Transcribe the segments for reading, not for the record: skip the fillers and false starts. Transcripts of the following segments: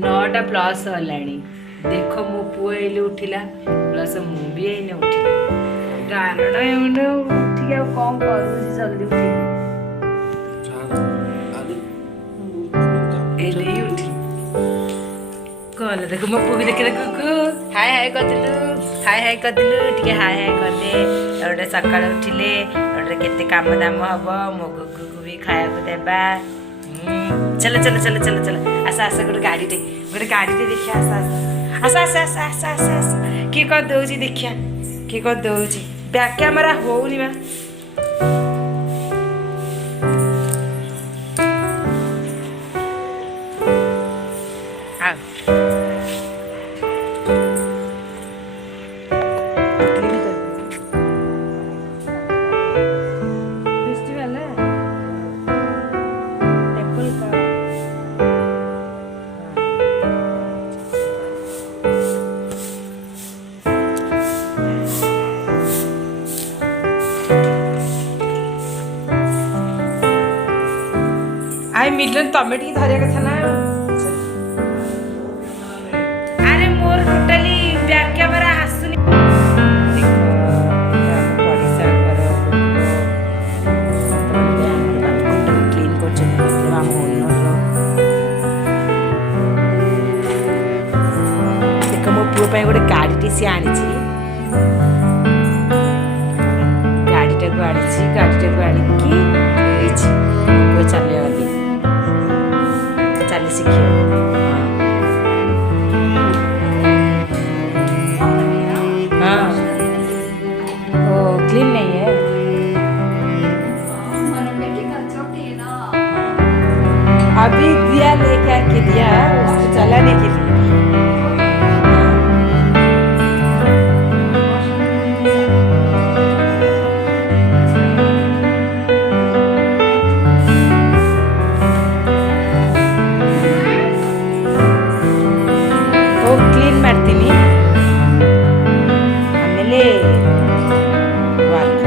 नौटा plus होलाणी देखो मो पुओ एले उठिला प्लस मु भी एने उठिला कारण एने उठी आ कौन करू जल्दी उठी एले ही उठी कल देखो मो पुओ देख कुकु हाय हाय करदिलु टिके हाय हाय करदे ओडे सकाळ उठिले ओडे केते काम दाम हबो मो कुकु को भी खाया को देबा चल चल चल चल चल आसा आसा गोटे गाड़ी देखिया आसा आसा आसा आसा आसा आसा किए कर दौची देखिया किए कर दौची बैक कैमरा होउनी बा आई मिलन तमे टी धरिया कथा ना अरे मोर टोटली बैक कैमरा हसुनी देखो पड़िसा घर क्लीन कर हम देखो मो पुओ पे गोटे गाड़ी सी आनी गाड़ी टाक आनिकी चले वाली चल सीखिए हाँ ओ क्लीन नहीं है अभी दिया लेके आके दिया उसको चलाने के लिए क्लीन ಮಾಡ್ತೀನಿ ಆಮೇಲೆ ವರ್ಕ್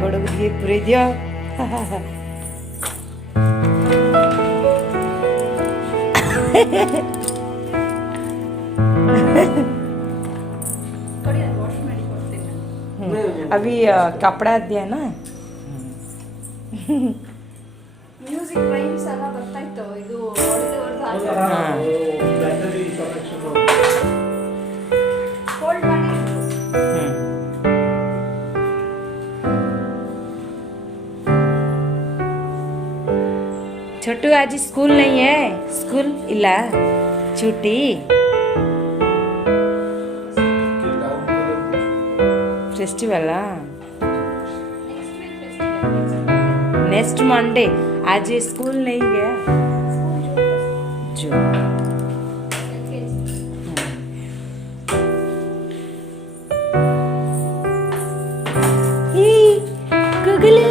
गोड़ को पूरे दियो अभी कपड़ा दिया ना म्यूजिक ರೈಮ್ಸ್ ಎಲ್ಲ ಬರ್ತಾ ಇತ್ತು ಇದು ಹೋಲ್ಡ್ ಮಾಡಿ छोटू आज स्कूल नहीं है स्कूल इला छुट्टी फेस्टिवल नेक्स्ट मंडे आज स्कूल नहीं गया जो गुगलू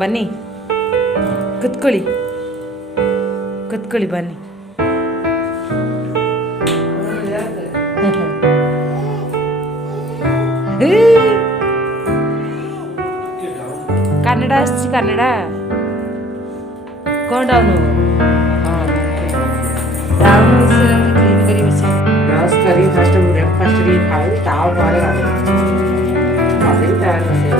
ಬನ್ನಿ ಕುತ್ಕೊಳ್ಳಿ ಕುತ್ಕೊಳ್ಳಿ ಬನ್ನಿ. ಕನ್ನಡ ಅಷ್ಟು ಕನ್ನಡ ಕೊಂಡವನು ब्रश करी फर्स्ट ब्रेकफास्ट भी खाई तापर खाली तार से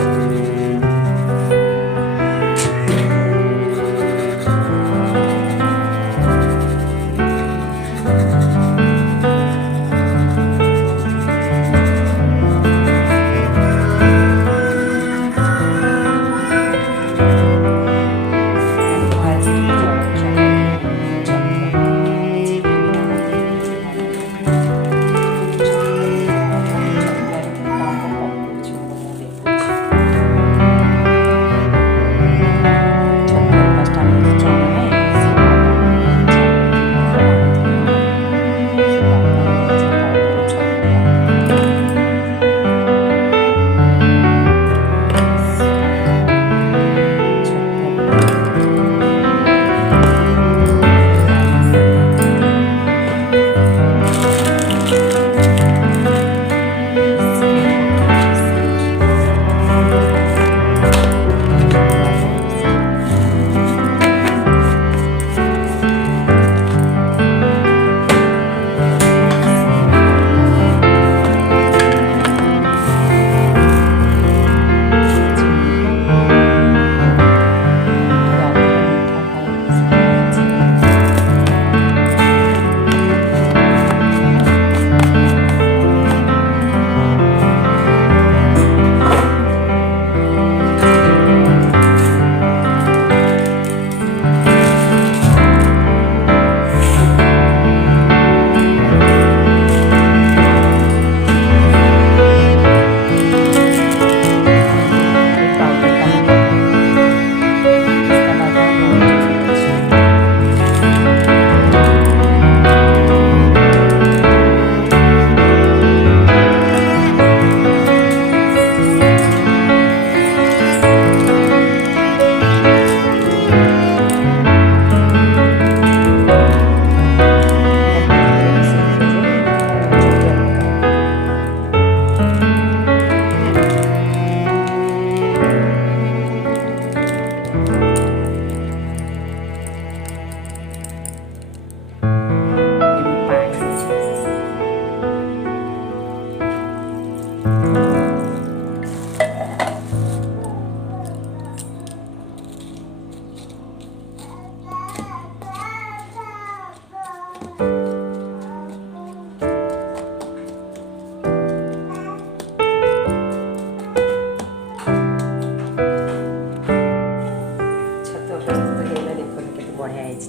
ବଢ଼ିଆ ହେଇଛି।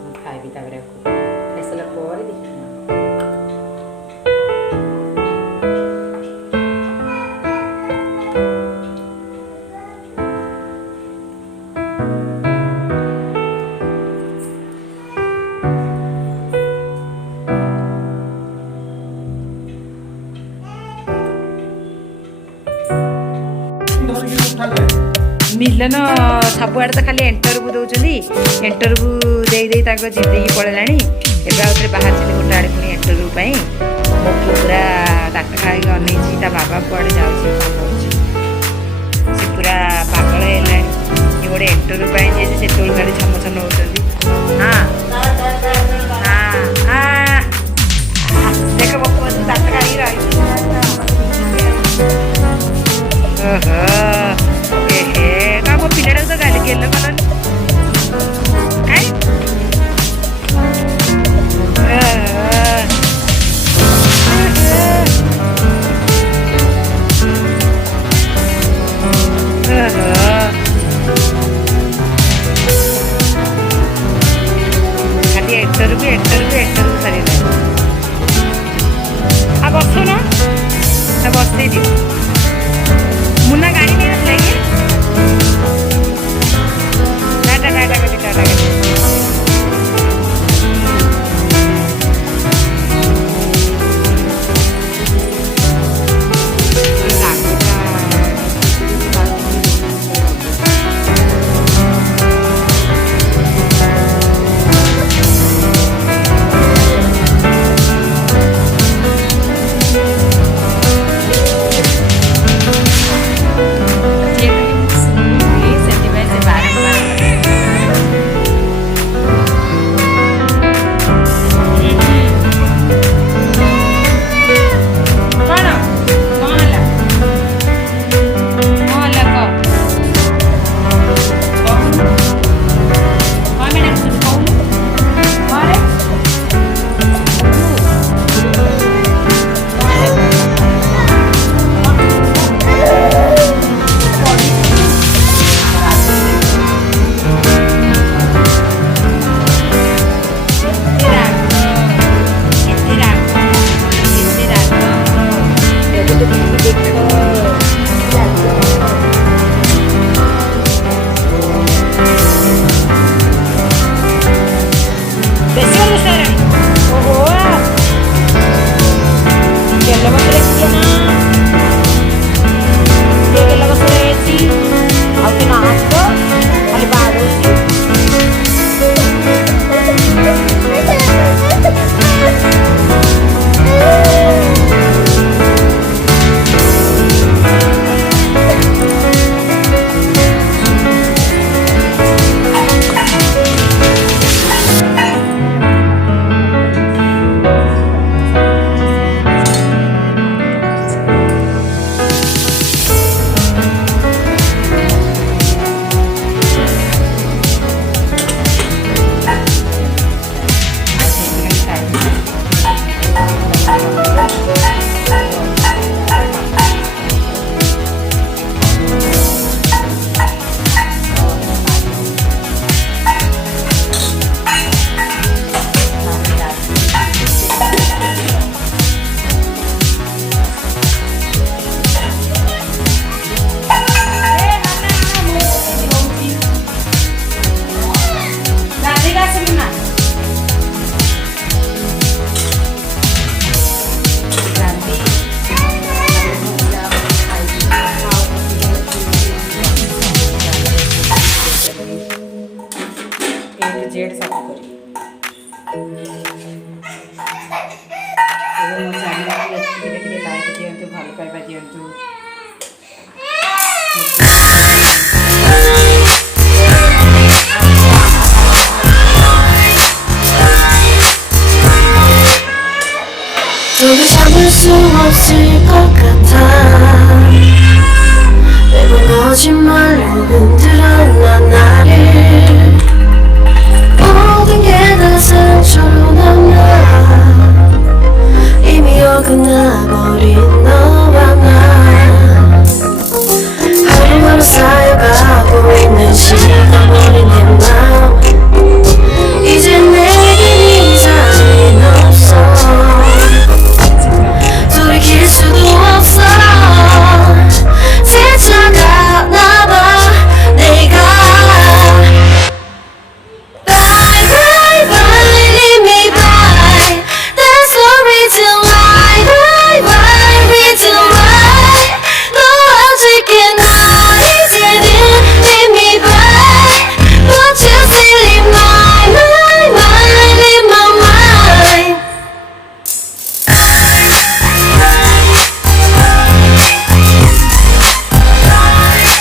ମୁଁ ଖାଇବି ତାପରେ ଖାଇସାରିଲା ପରେ ଦେଖିବି। ମିଲନ ସବୁଆଡ଼େ ତ ଖାଲି ଏଣ୍ଟରଭ୍ୟୁ ଦେଉଛନ୍ତି। ଏଣ୍ଟରଭ୍ୟୁ ଦେଇ ତାଙ୍କ ଜିନ୍ଦେଗି ପଳେଇଲାଣି। ଏବେ ଆଉଥରେ ବାହାରିଥିଲି ଗୋଟେ ଆଡ଼େ ପୁଣି ଏଣ୍ଟରଭ୍ୟୁ ପାଇଁ। ମୋ ପୁଅ ପୁରା ଡାକ୍ତର ଖାଇକି ଅନେଇଛି ତା ବାବା କୁଆଡ଼େ ଯାଉଛି କ'ଣ କରୁଛି। ସେ ପୁରା ପାଗଳ ହେଲାଣି। ଇଏ ଗୋଟେ ଏଣ୍ଟରଭ୍ୟୁ ପାଇଁ ଯିଏ ସେତେବେଳେ ଖାଲି ଛମ ଛମ ହେଉଛନ୍ତି। ଦେଖ ମୋ ପୁଅ ଡାକ୍ତର ଖାଇକି ରହିଛି। ମୋ ପିଲାଟାକୁ ତ ଗାଲି ଗେଲ କଲନି କାଇଁ? ଖାଲି ଏଣ୍ଟରଭ୍ୟୁ ସରିଲା। ଆଉ ବସୁନ ବସେଇ ଦିଅ। ମୁନା ଗାଡ଼ି ନେଇ ଆସିଲା କି? जेड सब करी मो चैनल टे लाइक दिंतु भल पाइबा दिंतु 더 이상 볼 수 없을 것 같아